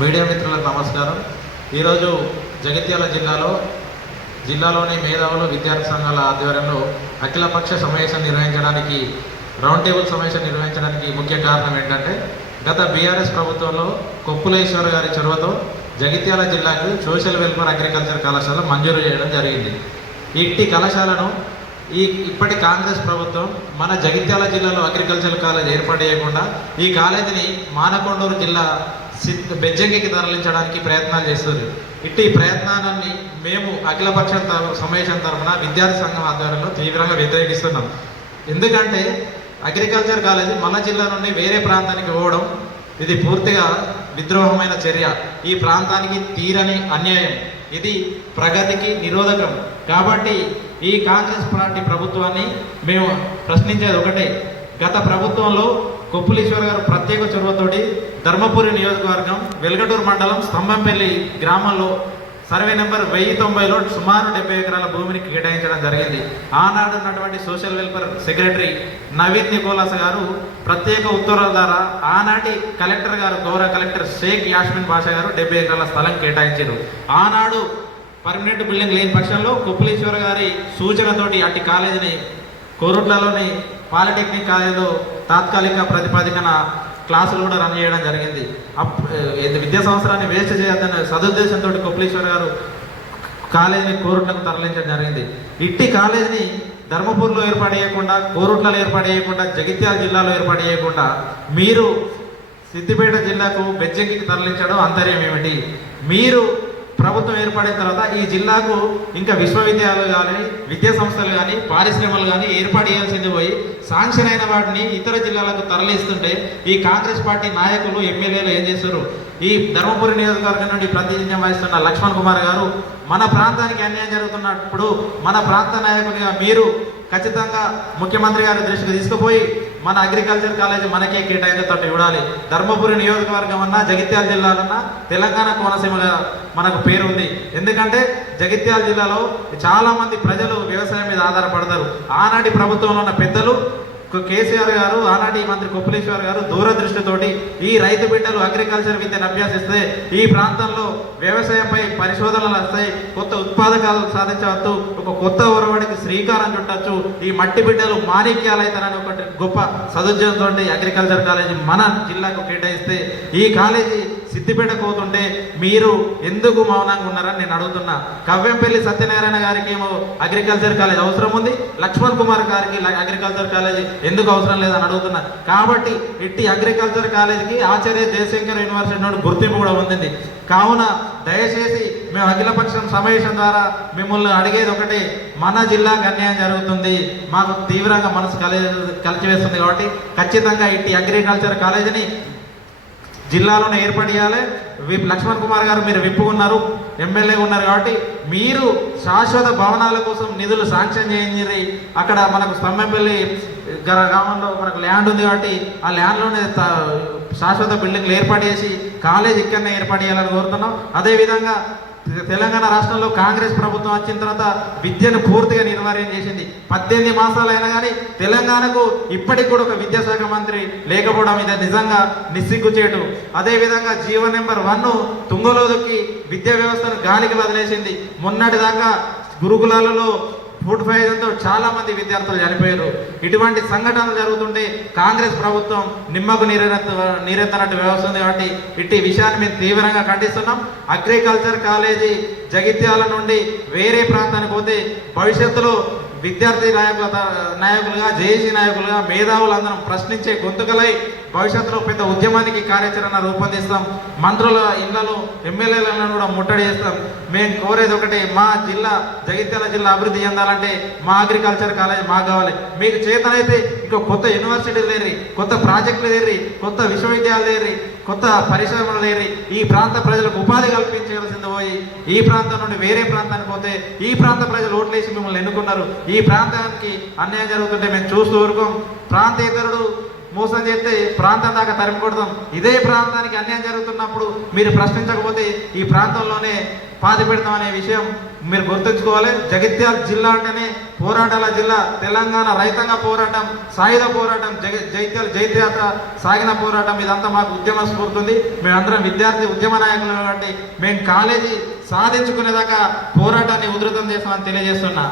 Media మిత్రులకు నమస్కారం. ఈరోజు జగిత్యాల జిల్లాలోని మేధావులు విద్యార్థి సంఘాల ఆధ్వర్యంలో అఖిలపక్ష సమావేశం నిర్వహించడానికి రౌండ్ టేబుల్ సమావేశం నిర్వహించడానికి ముఖ్య కారణం ఏంటంటే గత బీఆర్ఎస్ ప్రభుత్వంలో కొప్పులేశ్వర గారి చొరవతో జగిత్యాల జిల్లాకు సోషల్ వెల్ఫేర్ అగ్రికల్చర్ కళాశాల మంజూరు చేయడం జరిగింది. ఇట్టి కళాశాలను ఇప్పటి కాంగ్రెస్ ప్రభుత్వం మన జగిత్యాల జిల్లాలో అగ్రికల్చర్ కాలేజ్ ఏర్పాటు చేయకుండా ఈ కాలేజీని మానకొండూరు జిల్లా బెజ్జంగికి తరలించడానికి ప్రయత్నాలు చేస్తుంది. ఇట్టి ప్రయత్నాన్ని మేము అఖిలపక్ష సమావేశం తరఫున విద్యార్థి సంఘం ఆధ్వర్యంలో తీవ్రంగా వ్యతిరేకిస్తున్నాం. ఎందుకంటే అగ్రికల్చర్ కాలేజీ మన జిల్లా నుండి వేరే ప్రాంతానికి పోవడం ఇది పూర్తిగా విద్రోహమైన చర్య. ఈ ప్రాంతానికి తీరని అన్యాయం. ఇది ప్రగతికి నిరోధకం. కాబట్టి ఈ కాంగ్రెస్ పార్టీ ప్రభుత్వాన్ని మేము ప్రశ్నించేది ఒకటే, గత ప్రభుత్వంలో కొప్పులీశ్వర్ గారు ప్రత్యేక చొరవతోటి ధర్మపురి నియోజకవర్గం వెల్గటూరు మండలం స్తంభంపల్లి గ్రామంలో సర్వే నెంబర్ 1090లో సుమారు 70 ఎకరాల భూమిని కేటాయించడం జరిగింది. ఆనాడు ఉన్నటువంటి social welfare secretary Naveen Nicholas గారు ప్రత్యేక ఉత్తర్వుల ద్వారా ఆనాటి కలెక్టర్ గారు గౌరవ కలెక్టర్ షేక్ యాస్మిన్ బాషా గారు 70 ఎకరాల స్థలం కేటాయించారు. ఆనాడు పర్మనెంట్ బిల్డింగ్ లేని పక్షంలో కొప్పులీశ్వర గారి సూచనతోటి అట్టి కాలేజీని కోరుట్లలోని పాలిటెక్నిక్ కాలేజీలో తాత్కాలిక ప్రతిపాదికన క్లాసులు కూడా రన్ చేయడం జరిగింది. విద్యా సంవత్సరాన్ని వేస్ట్ చేయొద్దన్న సదుద్దేశంతో కొప్పులీశ్వర గారు కాలేజీని కోరుట్లకు తరలించడం జరిగింది. ఇట్టి కాలేజీని ధర్మపూర్లో ఏర్పాటు చేయకుండా, కోరుట్లలో ఏర్పాటు చేయకుండా, జగిత్యాల జిల్లాలో ఏర్పాటు చేయకుండా మీరు సిద్దిపేట జిల్లాకు బెజ్జంగికి తరలించడం అంతర్యం ఏమిటి? మీరు ప్రభుత్వం ఏర్పడిన తర్వాత ఈ జిల్లాకు ఇంకా విశ్వవిద్యాలయాలు కానీ, విద్యా సంస్థలు కానీ, పారిశ్రమలు కానీ ఏర్పాటు చేయాల్సింది పోయి శాంక్షన్ అయిన వాటిని ఇతర జిల్లాలకు తరలిస్తుంటే ఈ కాంగ్రెస్ పార్టీ నాయకులు, ఎమ్మెల్యేలు ఏం చేస్తారు? ఈ ధర్మపురి నియోజకవర్గం నుండి ప్రాతినిధ్యం వహిస్తున్న లక్ష్మణ్ కుమార్ గారు మన ప్రాంతానికి అన్యాయం జరుగుతున్నప్పుడు మన ప్రాంత నాయకునిగా మీరు ఖచ్చితంగా ముఖ్యమంత్రి గారి దృష్టికి తీసుకుపోయి మన అగ్రికల్చర్ కాలేజీ మనకే కేటాయించేటట్టు చూడాలి. ధర్మపురి నియోజకవర్గం అన్నా, జగిత్యాల జిల్లాలన్నా తెలంగాణ కోనసీమగా మనకు పేరు ఉంది. ఎందుకంటే జగిత్యాల జిల్లాలో చాలామంది ప్రజలు వ్యవసాయం మీద ఆధారపడతారు. ఆనాటి ప్రభుత్వంలో ఉన్న పెద్దలు కేసీఆర్ గారు, ఆనాటి మంత్రి కొప్పులీశ్వర్ గారు దూరదృష్టితోటి ఈ రైతు బిడ్డలు అగ్రికల్చర్ విద్యను అభ్యసిస్తే ఈ ప్రాంతంలో వ్యవసాయంపై పరిశోధనలు వస్తాయి, కొత్త ఉత్పాదకాలు సాధించవచ్చు, ఒక కొత్త ఒరవడికి శ్రీకారం చుట్టచ్చు, ఈ మట్టి బిడ్డలు మాణిక్యాలైతారని ఒకటి గొప్ప సదుద్దేశంతో అగ్రికల్చర్ కాలేజీ మన జిల్లాకు కేటాయిస్తే ఈ కాలేజీ సిద్దిపేట పోతుంటే మీరు ఎందుకు మౌనంగా ఉన్నారని నేను అడుగుతున్నా. కవ్వెంపల్లి సత్యనారాయణ గారికి ఏమో అగ్రికల్చర్ కాలేజ్ అవసరం ఉంది, లక్ష్మణ్ కుమార్ గారికి అగ్రికల్చర్ కాలేజీ ఎందుకు అవసరం లేదని అడుగుతున్నా. కాబట్టి ఇట్టి అగ్రికల్చర్ కాలేజీకి ఆచార్య జయశంకర్ యూనివర్సిటీ నుండి గుర్తింపు కూడా పొందింది. కావున దయచేసి మేము అఖిలపక్షం సమావేశం ద్వారా మిమ్మల్ని అడిగేది ఒకటే, మన జిల్లాకు అన్యాయం జరుగుతుంది, మాకు తీవ్రంగా మనసు కలిచివేస్తుంది. కాబట్టి ఖచ్చితంగా ఇట్టి అగ్రికల్చర్ కాలేజీని జిల్లాలోనే ఏర్పాటు చేయాలి. లక్ష్మణ్ కుమార్ గారు మీరు విప్పుకున్నారు, ఎమ్మెల్యే ఉన్నారు, కాబట్టి మీరు శాశ్వత భవనాల కోసం నిధులు శాంక్షన్ చేయండి. అక్కడ మనకు స్తంభంపల్లి గ్రామంలో మనకు ల్యాండ్ ఉంది కాబట్టి ఆ ల్యాండ్లోనే శాశ్వత బిల్డింగ్లు ఏర్పాటు చేసి కాలేజ్ ఇక్కడనే ఏర్పాటు చేయాలని కోరుతున్నాం. అదేవిధంగా తెలంగాణ రాష్ట్రంలో కాంగ్రెస్ ప్రభుత్వం వచ్చిన తర్వాత విద్యను పూర్తిగా నిర్వీర్యం చేసింది. 18 మాసాలు అయినా కానీ తెలంగాణకు ఇప్పటికి కూడా ఒక విద్యాశాఖ మంత్రి లేకపోవడం ఇది నిజంగా నిస్సిగ్గుచేటు. అదేవిధంగా జీవో నెంబర్ 1 తుంగలోకి విద్యా వ్యవస్థను గాలికి వదిలేసింది. మొన్నటి దాకా గురుకులాలలో ఫుడ్ పాయిజన్తో చాలా మంది విద్యార్థులు చనిపోయారు. ఇటువంటి సంఘటనలు జరుగుతుంటే కాంగ్రెస్ ప్రభుత్వం నిమ్మకు నీరెత్తనట్టు వ్యవస్థ ఉంది. కాబట్టి ఇట్టి విషయాన్ని మేము తీవ్రంగా ఖండిస్తున్నాం. అగ్రికల్చర్ కాలేజీ జగిత్యాల నుండి వేరే ప్రాంతానికి పోతే భవిష్యత్తులో విద్యార్థి నాయకులుగా, జేఏసీ నాయకులుగా, మేధావులందరం ప్రశ్నించే గొంతుకలై భవిష్యత్తులో పెద్ద ఉద్యమానికి కార్యాచరణ రూపొందిస్తాం. మంత్రుల ఇళ్లను, ఎమ్మెల్యేలను కూడా ముట్టడి చేస్తాం. మేము కోరేది ఒకటే, మా జిల్లా జగిత్యాల జిల్లా అభివృద్ధి చెందాలంటే మా అగ్రికల్చర్ కాలేజ్ మాకు కావాలి. మీకు చేతనైతే ఇంకా కొత్త యూనివర్సిటీలు లేరి, కొత్త ప్రాజెక్టులు లేరి, కొత్త విశ్వవిద్యాలయాలు లేరి, కొత్త పరిశ్రమలు లేరి, ఈ ప్రాంత ప్రజలకు ఉపాధి కల్పించాల్సింది పోయి ఈ ప్రాంతం నుండి వేరే ప్రాంతానికి పోతే ఈ ప్రాంత ప్రజలు ఓట్లేసి మిమ్మల్ని ఎన్నుకున్నారు. ఈ ప్రాంతానికి అన్యాయం జరుగుతుంటే మేము చూస్తూ ఊరుకోం. ప్రాంతేతరుడు మోసం చేస్తే ప్రాంతం దాకా తరిమి కొడదాం. ఇదే ప్రాంతానికి అన్యాయం జరుగుతున్నప్పుడు మీరు ప్రశ్నించకపోతే ఈ ప్రాంతంలోనే పాతి పెడతాం అనే విషయం మీరు గుర్తుంచుకోవాలి. జగిత్యాల జిల్లా అంటేనే పోరాటాల జిల్లా. తెలంగాణ రైతాంగ పోరాటం, సాయుధ పోరాటం, జగిత్యాల జైత్యాత్ర సాగిన పోరాటం, ఇదంతా మాకు ఉద్యమ స్ఫూర్తి. మేమందరం విద్యార్థి ఉద్యమ నాయకులు కాబట్టి మేము కాలేజీ సాధించుకునేదాకా పోరాటాన్ని ఉధృతం చేస్తామని తెలియజేస్తున్నా.